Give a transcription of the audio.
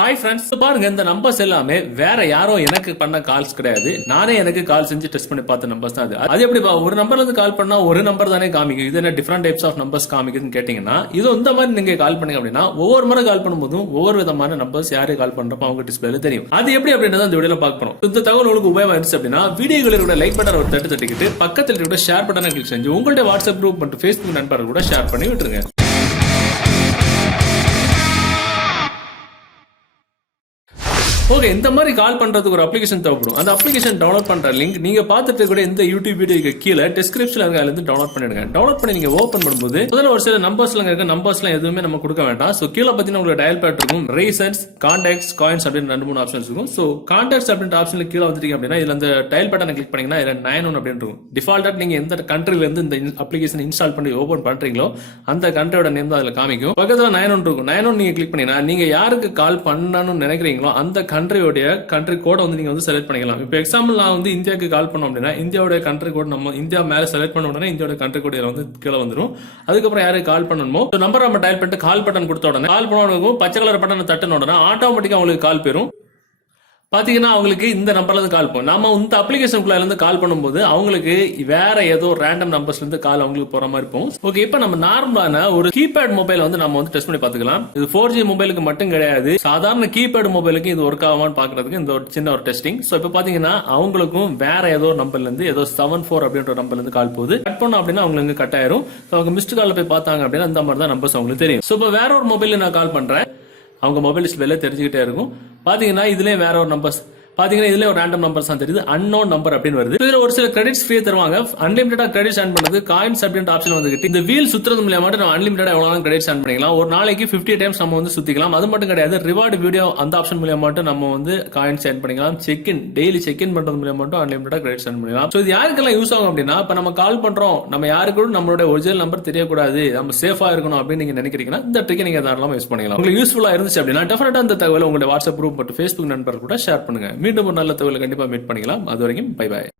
Hi friends, பாருங்க இந்த numbers எல்லாமே வேற யாரும் எனக்கு பண்ண கால்ஸ் கிடையாது. நானே எனக்கு கால் செஞ்சு டெஸ்ட் பண்ணி பார்த்த நம்பர்ஸ் தான் அது எப்படி ஒரு நம்பர்ல இருந்து கால் பண்ணா ஒரு நம்பர் தானே காமிக்கும், இது என்ன டிஃபரெண்ட் டைப்ஸ் ஆஃப் நம்பர்ஸ் காமிக்குதுன்னு கேட்டீங்கன்னா, இது இந்த மாதிரி நீங்க கால் பண்ணீங்க அப்படின்னா ஒவ்வொரு முறை கால் பண்ணும்போதும் ஒவ்வொரு விதமான நம்பர்ஸ் யாரு கால் பண்றப்ப அவங்க டிஸ்பிளேல தெரியும். அது எப்படி அப்படின்றத இந்த வீடியோல பார்க்கணும். இந்த தகவல் உங்களுக்கு உபயோகமா இருந்துச்சு அப்படின்னா வீடியோக்களோட லைக் பட்டன் ஒரு தட்டிக்கிட்டு பக்கத்தில் இருக்கிற ஷேர் பட்டனை கிளிக் செஞ்சு உங்களுடைய வாட்ஸ்அப் குரூப் மற்றும் ஃபேஸ்புக் நண்பர்கள் கூட ஷேர் பண்ணி விட்டுருங்க. ஓகே, இந்த மாதிரி கால் பண்றதுக்கு ஒரு அப்ளிகேஷன் தேவைப்படும். அந்த அப்ளிகேஷன் டவுன்லோட் பண்ற லிங்க் நீங்க பார்த்துட்டு கூட இந்த யூடியூப் வீடியோக்கு கீழே டிஸ்கிரிப்ஷன்ல இருக்க அதுல இருந்து டவுன்லோட் பண்ணிடுங்க. டவுன்லோட் பண்ணி நீங்க ஓபன் பண்ணும்போது முதல்ல ஒரு சில நம்பர்ஸ்லாம் இருக்க நம்பர்ஸ்லாம் எதுவுமே நம்ம கொடுக்க வேண்டாம். சோ கீழே பார்த்தீங்கன்னா உங்களுக்கு டயல் பேட் இருக்கும், ரீசன்ஸ், கான்டாக்ட்ஸ், காயின்ஸ் அப்படின்னு 2-3 ஆப்ஷன்ஸ் இருக்கும். சோ கான்டாக்ட்ஸ் அப்படின்ற ஆப்ஷன்ல கீழே வந்துட்டீங்க அப்படின்னா இதுல அந்த டயல் பேட்டனை கிளிக் பண்ணீங்கன்னா இதுல 91 அப்படின்னு இருக்கும். டிஃபால்ட்டா நீங்க எந்த கண்ட்ரில இருந்து இந்த அப்ளிகேஷன் இன்ஸ்டால் பண்ணி ஓபன் பண்றீங்களோ அந்த கண்ட்ரியோட நேம் தான் அதுல காமிக்கும். பக்கத்துல 91 இருக்கும். 91 நீங்க கிளிக் பண்ணீங்கன்னா நீங்க யாருக்கு கால் பண்ணணும்னு நினைக்கிறீங்களோ அந்த கண்ட்ரியோட கண்ட்ரி கோட வந்து நீங்க வந்து செலக்ட் பண்ணிக்கலாம். இப்போ எக்ஸாம்பிள் நான் வந்து இந்தியாவுக்கு கால் பண்ணோம் அப்படின்னா இந்தியாவோட கண்ட்ரி கோட் நம்ம இந்தியா மேல செலக்ட் பண்ண உடனே இந்தியாவோட கண்ட்ரி கோட் வந்து கீழே வந்துடும். அதுக்கப்புறம் யாருக்கு கால் பண்ணணுமோ நம்பர் நம்ம டயல் பண்ணிட்டு கால் பட்டன் கொடுத்த உடனே கால் பண்ண பச்சை கலர் பட்டன் தட்டின உடனே ஆட்டோமேட்டிக்கா உங்களுக்கு கால் பெறும். பாத்தீங்கன்னா அவங்களுக்கு இந்த நம்பர்ல இருந்து கால் பண்ணும். நாம இந்த அப்ளிகேஷனுக்குள்ள இருந்து கால் பண்ணும்போது அவங்களுக்கு வேற ஏதோ ரேண்டம் நம்பர்ஸ்ல இருந்து கால் அவங்களுக்கு போற மாதிரி இருக்கும். ஓகே, இப்போ நம்ம நார்மலான ஒரு கீபேட் மொபைல் வந்து நம்ம வந்து டெஸ்ட் பண்ணி பாத்துக்கலாம். இது 4G மொபைலுக்கு மட்டும் கிடையாது, சாதாரண கீபேட் மொபைலுக்கு இது ஒர்க் ஆகுமான்னு பாக்குறதுக்கு இந்த ஒரு சின்ன ஒரு டெஸ்டிங். சோ இப்போ பாத்தீங்கன்னா அவங்களுக்கும் வேற ஏதோ நம்பர்ல இருந்து ஏதோ 74 அப்படின்ற நம்பர்ல இருந்து கால் போகுது. கட் பண்ணோம் அப்படின்னா அவங்களுக்கு கட் ஆயிரும். அவங்க மிஸ்டு கால்ல போய் பார்த்தாங்க அப்படின்னா இந்த மாதிரி தான் நம்பர்ஸ் அவங்களுக்கு தெரியும். சோ இப்போ வேற ஒரு மொபைல் நான் கால் பண்றேன், அவங்க மொபைல் டிஸ்பிளேல தெரிஞ்சுக்கிட்டே இருக்கும். பாத்தீங்கன்னா இதுலயே வேற ஒரு நம்பர்ஸ் பாத்தீங்கன்னா இதுல ஒரு ரேண்டம் நம்பர்ஸ் தான் தெரியுது, அன்னோன் நம்பர் அப்படின்னு வருது. இதுல ஒரு சில கிரெடிட்ஸ் ஃப்ரீயா தருவாங்க. அன்லிமிட்டடா கிரெடிட்ஸ் ஆன் பண்ணது காயின்ஸ் அப்படின்ற ஆப்ஷன் வந்துகிட்டு இந்த வீல் சுத்துறது மூலமா நம்ம அன்லிமிட்டடா எவ்வளவு கிரெடிட்ஸ் ஆன் பண்ணிக்கலாம். ஒரு நாளைக்கு 50 டைம்ஸ் நம்ம வந்து சுத்திக்கலாம். அது மட்டும் கிடையாது, ரிவார்டு வீடியோ அந்த ஆப்ஷன் மூலமா நம்ம வந்து காயின்ஸ் ஆன் பண்ணிக்கலாம். செக்இன் டெய்லி செக்இன் பண்றது மூலமா அன்லிமிட்டடா கிரெடிட்ஸ் ஆன் பண்ணிக்கலாம். சோ இது யாருக்கெல்லாம் யூஸ் ஆகும் அப்படின்னா, இப்ப நம்ம கால் பண்றோம், நம்ம யாருக்கும் நம்மளோட ஒரிஜினல் நம்பர் தெரியக்கூடாது, நம்ம சேஃபா இருக்கணும் அப்படின்னு நீங்க நினைக்கிறீங்கன்னா இந்த ட்ரிக்கை நீங்க தாராளமா யூஸ் பண்ணிக்கலாம். உங்களுக்கு யூஸ்ஃபுல்லா இருந்துச்சு அப்படின்னா டெஃபினட்டா இந்த தகவலை உங்களுடைய வாட்ஸ்அப் குரூப் மற்றும் ஃபேஸ்புக் நண்பர்கள் கூட ஷேர் பண்ணுங்க. மீண்டும் ஒரு நல்ல தகவலை கண்டிப்பா மீட் பண்ணிக்கலாம். அது வரைக்கும் பை பாய்.